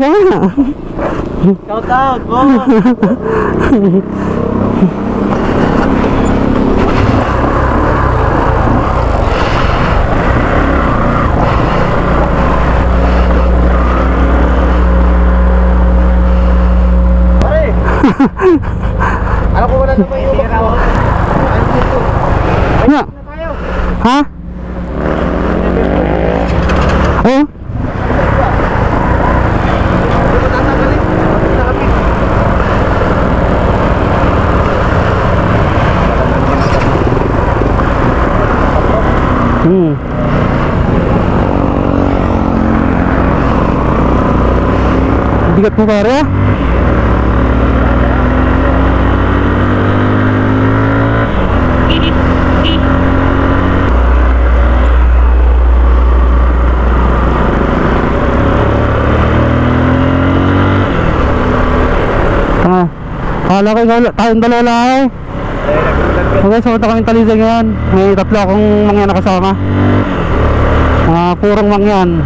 ka nga. Shout out, bro. Pare. Alam ko wala na may iwan ko. Ano? Ha? Oh? Bigat mo pare ah. Kala ko ikaw, tayong dalawa lang eh. Okay, sumunta kaming talisay ngayon. May tatlo akong mangyan na kasama. Purong mangyan.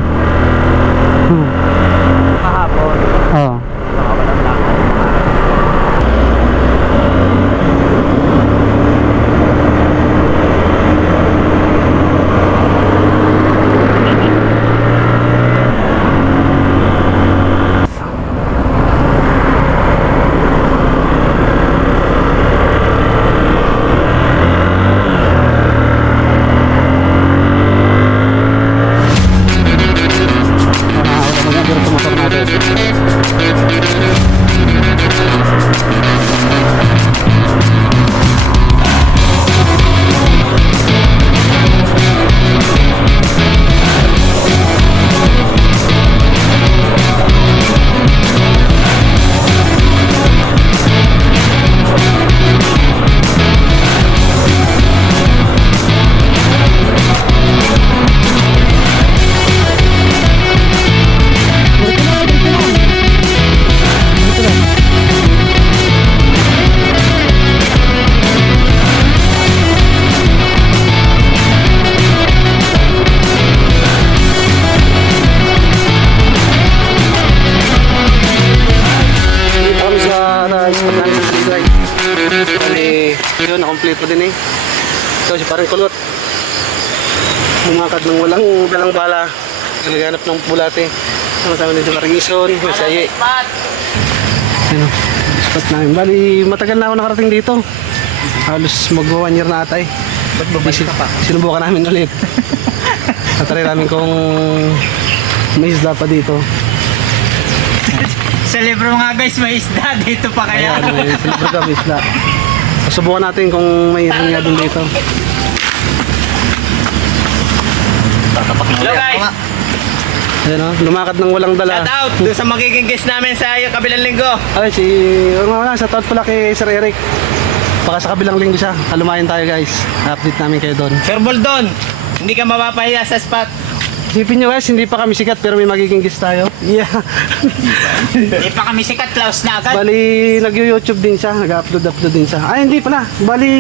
Kahapon. Oo. Kompleto din eh. So si parang kulot. Bumakad ng walang dalang bala. Naghanap ng bulate. Sama-sama din sa Karingison, Masaye. Ano, spot namin. Bali, matagal na ako nakarating dito. Halos mag-1 year na atay. Ba't babalik ka pa? Sinubukan namin ulit. Natry namin kung may isda pa dito. Sa libro nga guys, may isda dito pa kaya. Ayan, may silver ka, may isda. Subukan natin kung may ringa din dito. Hello guys! Ayan o, lumakad ng walang dala. Shout out doon sa magiging guest namin sa kabilang linggo. Ay, sa taot pala kay Sir Eric. Baka sa kabilang linggo siya. Kalumayan tayo guys. Update namin kayo doon. Sir Boldon, hindi ka mapapahiya sa spot. Isipin nyo guys, hindi pa kami sikat pero may magiging guest tayo. Yeah. Hindi pa kami sikat, Klaus na agad. Bali, nag-YouTube din siya. Nag-upload din siya. Ay, hindi pala. Bali,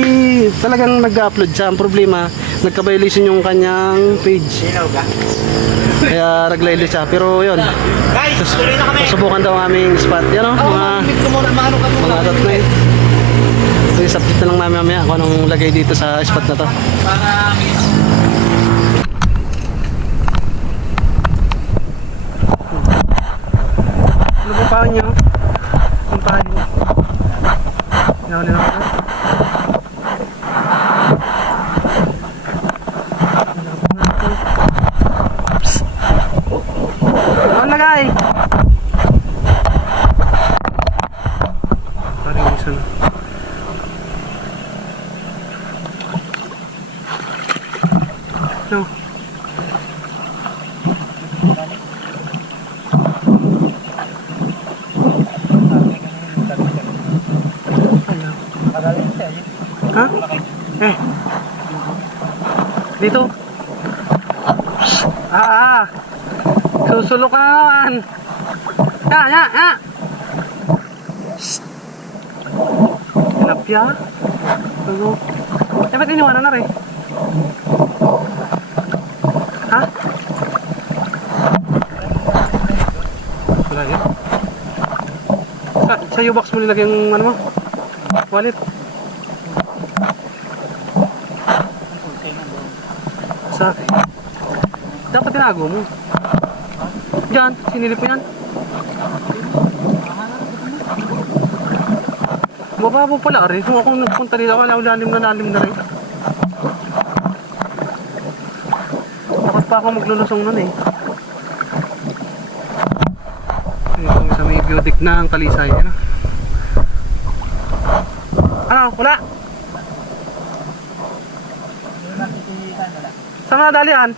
talagang nag-upload siya. Ang problema, nagka-violation yung kanyang page. Sino ka? Kaya nag-live siya. Pero yun. Guys, tuloy na kami. Susubukan daw aming spot. Yan o, mga atat na yun. So, isupdate na lang namin mamaya kung anong lagay dito sa spot na to. Para Ano ba pahan nyo? Ang pahan nyo? Nahuli na ako. Ang lagay! Parang isa na. No. Ha? Eh. Dito. Susulukan. Ya. Tilapia. Tugo. Eh, ba't iniwanan na rin? Ha? Wala yun. Sa U-box mo nilagay yung ano mo? Wallet. Sa dapat tinago mo. Diyan, sinilip mo yan. Mababo pala rin. Kung akong nagpunta dito, akala ko lalim na rin. Takot pa ako maglulusong nun eh. Itong isa may biotic na ang Talisay. Ano? Wala? Saan nga dalihan?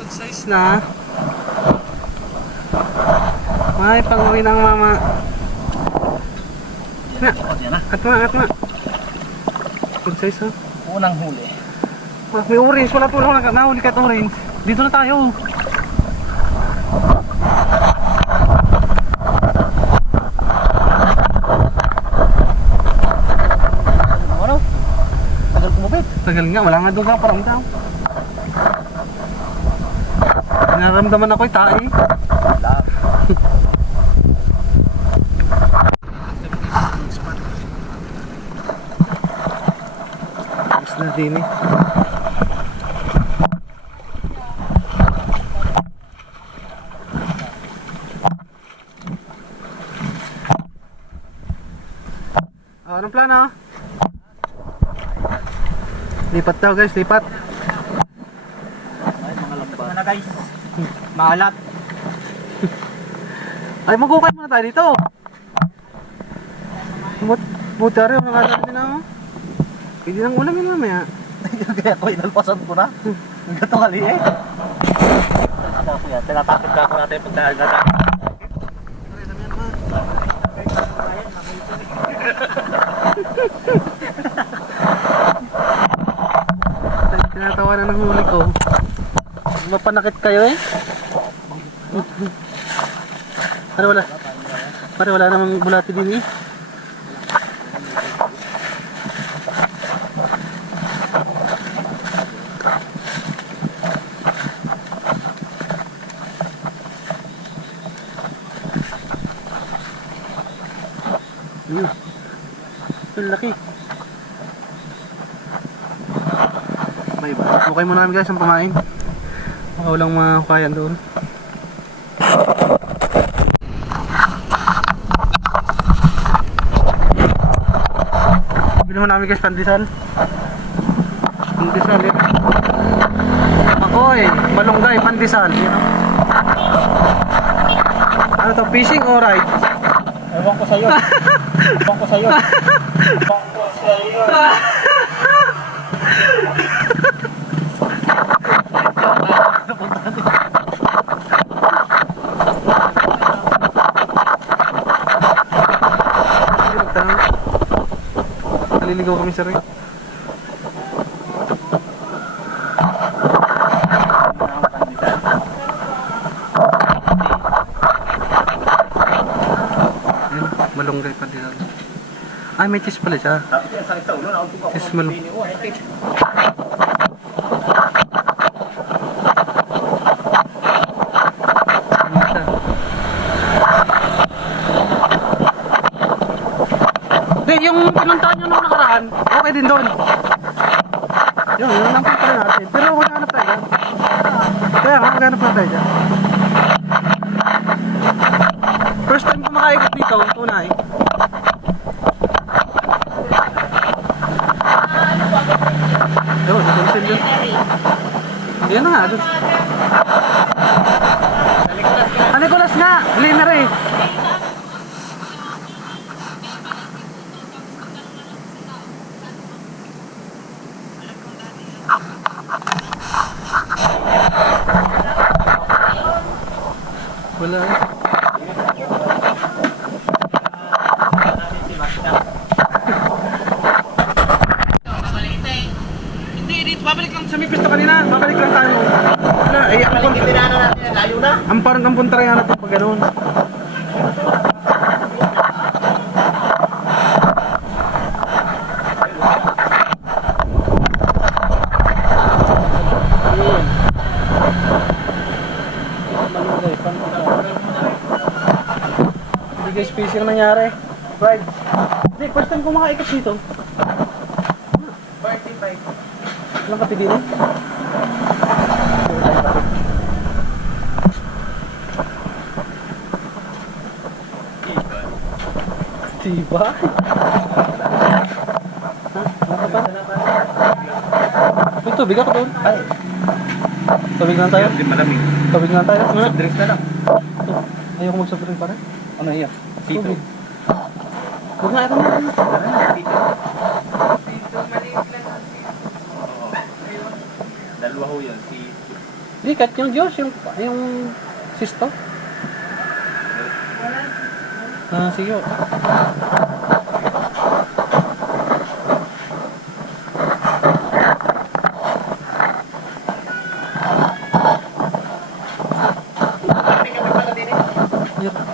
Good size na. May pang-uwi ng mama. Na, at ma. Good size ha. Unang huli. May orange, wala po lang nahuli kahit orange. Dito na tayo. Ano? Tagal kumupit. Tagal nga, wala nga doon ka parang daw. Naramdaman ako tae. Wala. Tapos na din eh. Anong plano? Lipat daw guys, lipat. Ay, mga lambat. Ano guys? Maalat. Ay, magukay muna tayo dito. Buta rin, nakasal din ako. Pwede nang ulam yun mamaya. Kaya ko inalpasan ko na. Ang gatong ali eh. Ano ko yan? Tinatakot ka ako natin pagdahal na tayo. Tinatawa na ng huli ko. Mapanakit kayo eh. Pare wala. Pare wala namang bulati din eh. Ang laki. May ba? Okay muna namin guys ang pamain. Baka walang mahukayan doon. Binuha namin guys pandesal. Pandesal yun. Makoy, malunggay, pandesal. You know? Ano to? Fishing or ride? Ewan ko sa'yo. Ewan ko sa'yo. Ewan ko sa'yo. Naliligaw kami sa rin. Malunggay pa din. Ay, may cheese pala siya. Cheese malunggay. Hindi, yung pinuntahan nyo nung nakaraan, okay din doon. Yun lang punta natin. Pero maghanap tayo dyan. Kaya nga, maghanap na tayo dyan. First time ko makaikot dito, tunay. Yun, nakunsin dyan. Yan na nga, doon. Nicolas na! Liner eh! Wala eh. Hindi, babalik lang sa may pisto kanina. Babalik lang tayo. Wala, eh, ang Pinana natin, layo na. ang parang ang punta rin natin pag gano'n. fishing ang nangyari. Right. Hindi, first time ko makaikot dito. Party bike. Walang kape din eh. Tiba? May tubig ako doon. Ay, Tubig lang tayo. di malamig. Tubig lang tayo. Soft drinks na lang. Ayoko mag-soft drink pare. Ano yan? Tito. Tubig. Huwag na ito na. Tito. Dalawa ho yan. Si... Hindi, kat yung Diyos, yung sisto. Sige.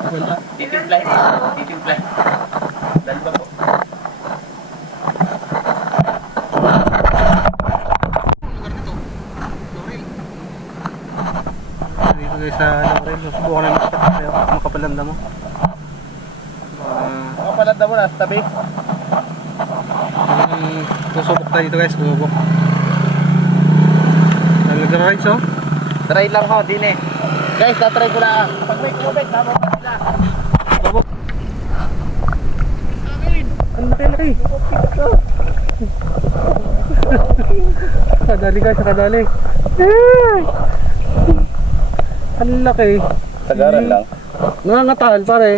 Wala. Titimpla. Titimpla. Dalawa po. Dito guys sa Laurel, susubukan na natin makapalanda mo. Makapalanda mo na sa tabi. Susubok tayo dito guys, susubok. Nag-rides oh. Try lang ho, din eh. Guys, tatry ko lang. Pag may kubek, mamapad na. Subok. Ang laki-laki. Kadali guys, kadali. Ang laki. Sagaran lang. Nangangatal pare.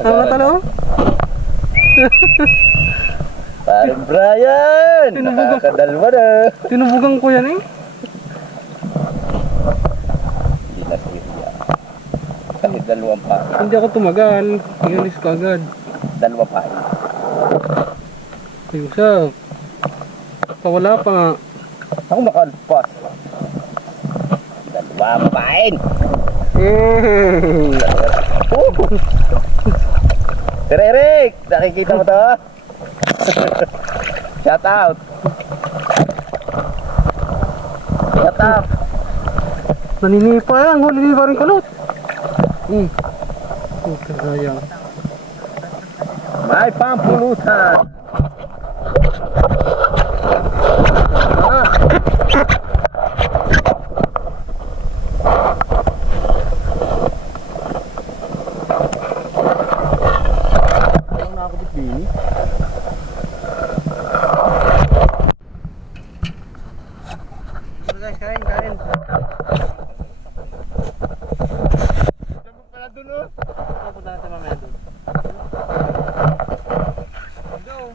Nangangatal oh. Parang Brian! Tinubugan. Nakakadalwa na. Tinubugan ko yan eh. Hindi na siya. Kahit dalawang pa. Hindi ako tumagal. Ialis ko agad. Dalawa pa. Ayun siya. Pawala pa nga. Ako makalpas. Dalawa pa rin. Sir Eric! Nakikita mo to? Shout out! Shout out! Naninipa yan. Huli pa rin kalot. Sayang. May pampulutan! Guys, kain, kain. Pala dun oh! Punta natin mamaya doon. Go!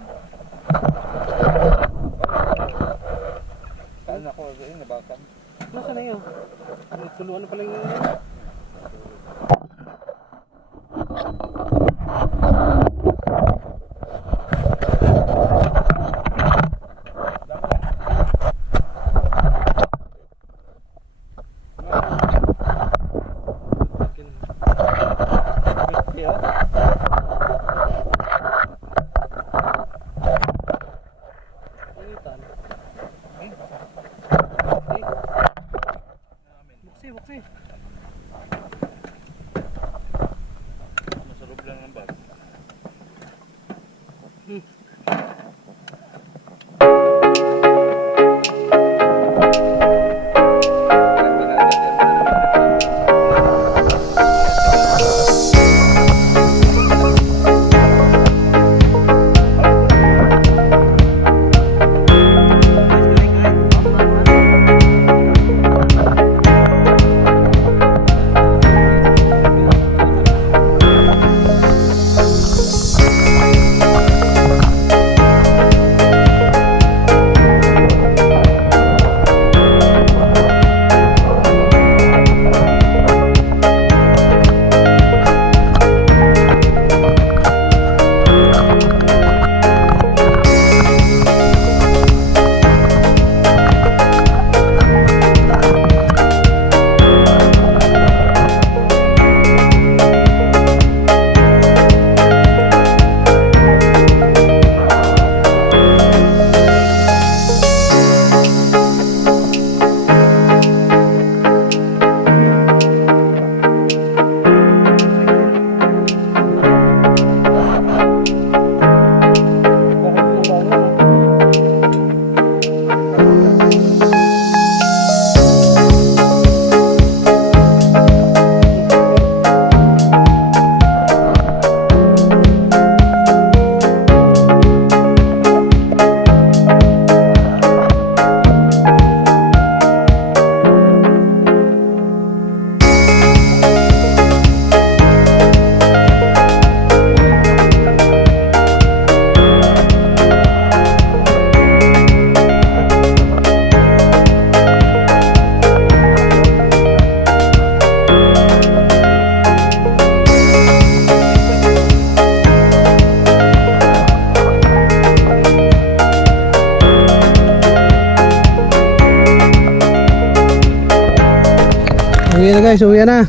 guys, uwi na.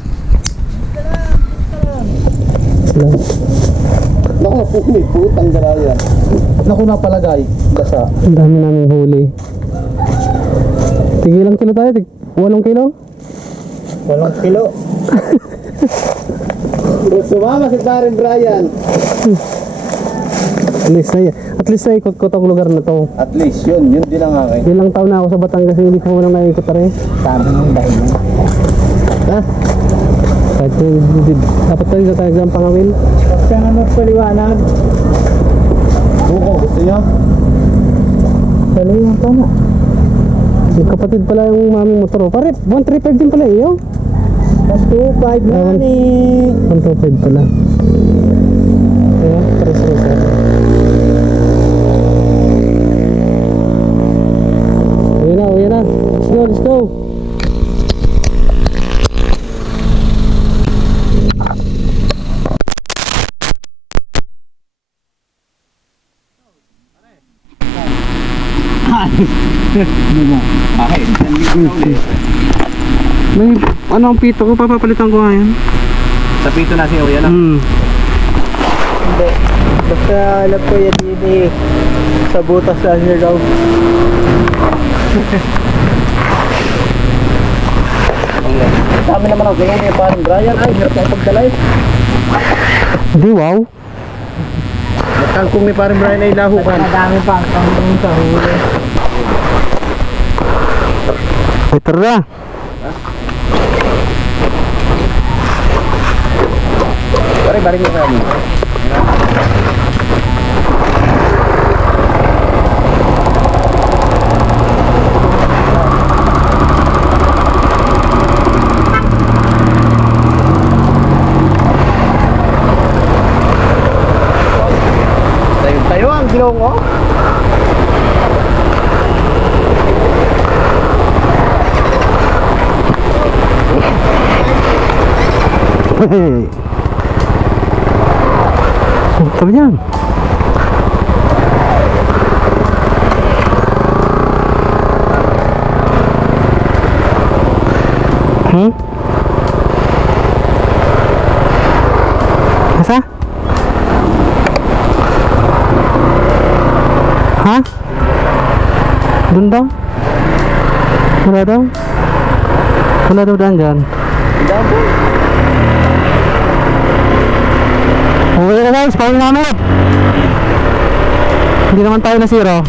Naku, puni, putang garaya. Naku, napalagay. Basa. Ang dami namin huli. Tigilang kilo tayo, 8 kilo. 8 kilo. Sumama si Paring Brian. At least na ikot ko tong lugar na to. At least yun din ang akin. Ilang taon na ako sa Batangas, hindi ko walang naikot na rin. Sabi ng dahil mo. Ha? Kahit dapat tayo sa tayo ang pangawin. Kasi ano paliwanag? Buko, gusto nyo? Paliwanag ka na. Yung kapatid pala yung maming motor. Pare, 135 din pala iyo. 125 na ni. 125 pala. Ayan, pares ko ka. Uwi na. Let's go. May ano ang pito ko, papapalitan ko ngayon. Sa pito na si Oriana. Hindi. Basta alam ko yan din sa butas lang niya daw. Dami naman ako ganyan yung Paring Brian. Ay, hirap ang pagdalay. Hindi, wow. Kung ni Paring Brian ay lahukan. Madami pa ang kangkong sa huli. Better na. Baring mo kami. Tayo ang gilong oh. Sabi niyan. Asa? Ha? Doon daw? Wala daw? Wala daw daan dyan. Okay na guys, pauwi namin. Hindi naman tayo nasiro.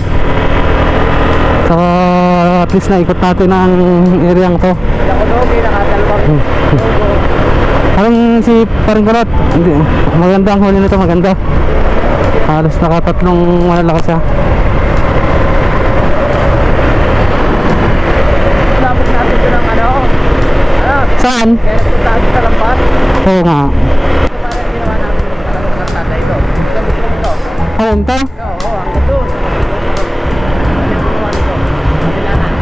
So at least naikot natin ang area to. Parang si Paring Kulot, hindi, maganda ang huli nito, maganda. Halos nakatatlong malalakas siya. Dapat natin ito ng ano? Saan? Kaya nagpunta sa lampas. Oo nga. Parang ginawa namin talagang kartada ito. Gabit lang ito. Ayun to? Oo, hanggang doon. Ano yung ginawa nito? Kailangan.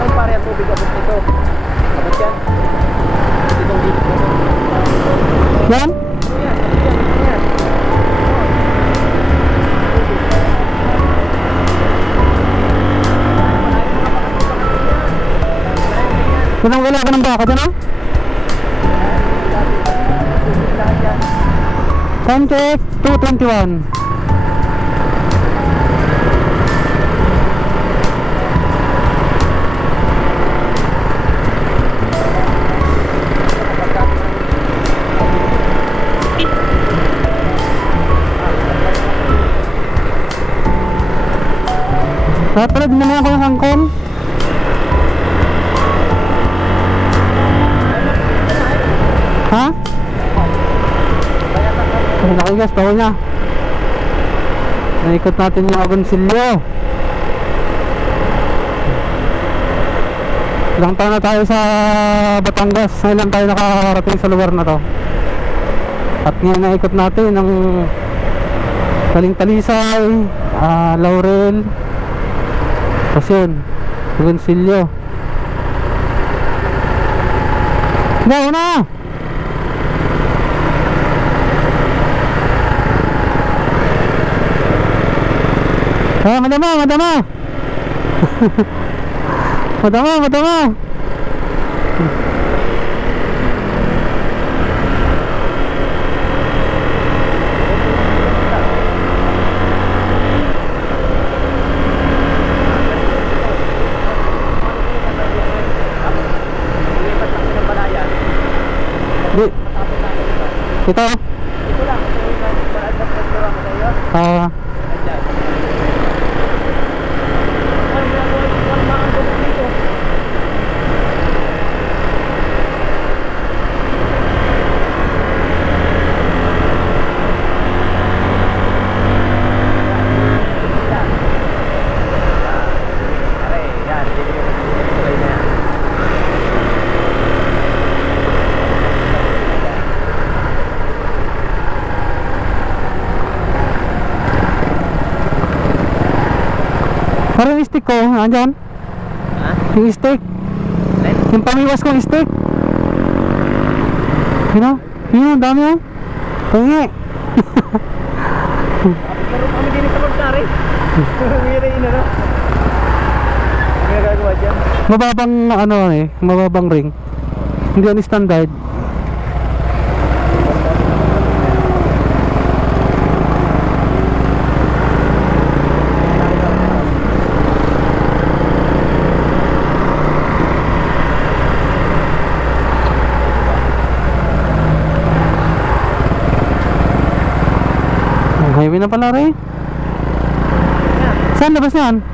Ang pare ang tubig abot nito. Abot yan. Itong dito ko. Yan? Yan, abot yan. Walang wala ka ng baka dyan, ha? Time check, 2:21. Pala, dinala ako ng hangkon. Ha? Ay, naku guys, bawal na. Naikot natin yung Agoncillo. Ilang taon na tayo sa Batangas. Ilang tayo nakarating sa lugar na to. At ngayon naikot natin ng Galing Talisay, Laurel. Tapos yun, Gonsilyo. Hindi, una! Madama, madama! Madama, madama! Di. Ito? Ito lang. Ah, parang yung stick ko, andyan? Ha? Yung stick. Yung pamiwas kong stick. Yun o? Yun, dami o. Tangi. Pero kami din sa pagkari. Mira yun ano. May nagagawa dyan. Mababang ano eh, mababang ring. Hindi yan standard. Highway na pala rin. Saan labas yan?